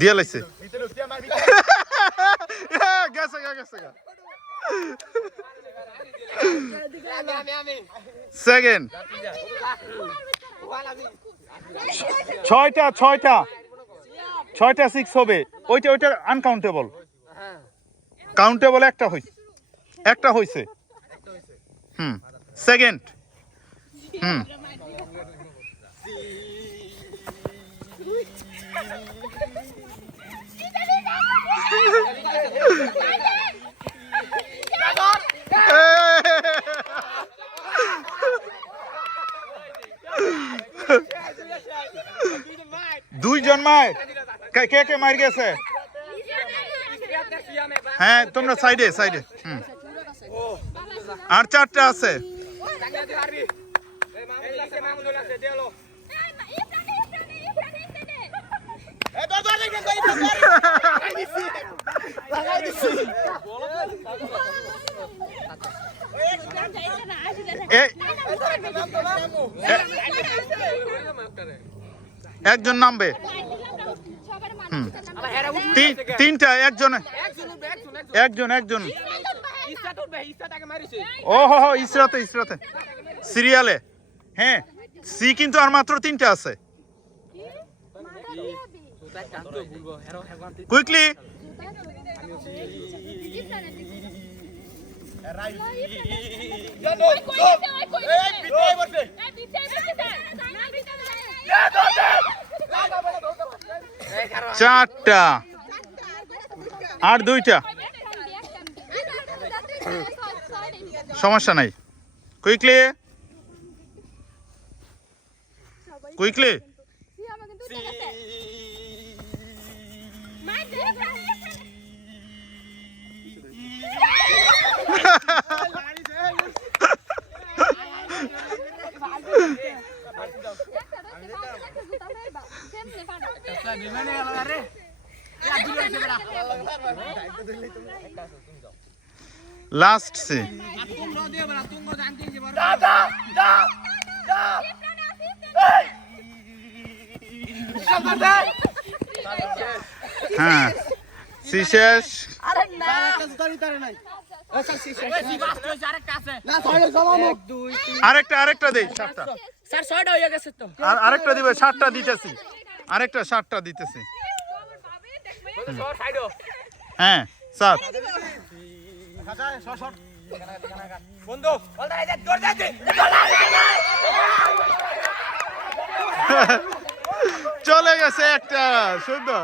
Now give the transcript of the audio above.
দিয়ে লাইছে গেছে সেকেন্ড ছয়টা 6 হবে ওইটা আনকাউন্টেবল কাউন্টেবল একটা হইছে সেকেন্ড দুইজন মার কে মার গেছে হ্যাঁ তোমরা সাইডে আর 4টা আছে একজন নামবে তিনটা একজন ও হো ইসরাতে সিরিয়ালে হ্যাঁ সি কিন্তু আর মাত্র 3টা আছে কুইকলি চারটা আর 2টা সমস্যা নাই কুইকলি লাস্ট সে হ্যাঁ শেষ আরেকটা দে আরেকটা দিবে 7টা দিতেছি আরেকটা 7টা দিতেছি হ্যাঁ স্যার চলে গেছে একটা সুন্দর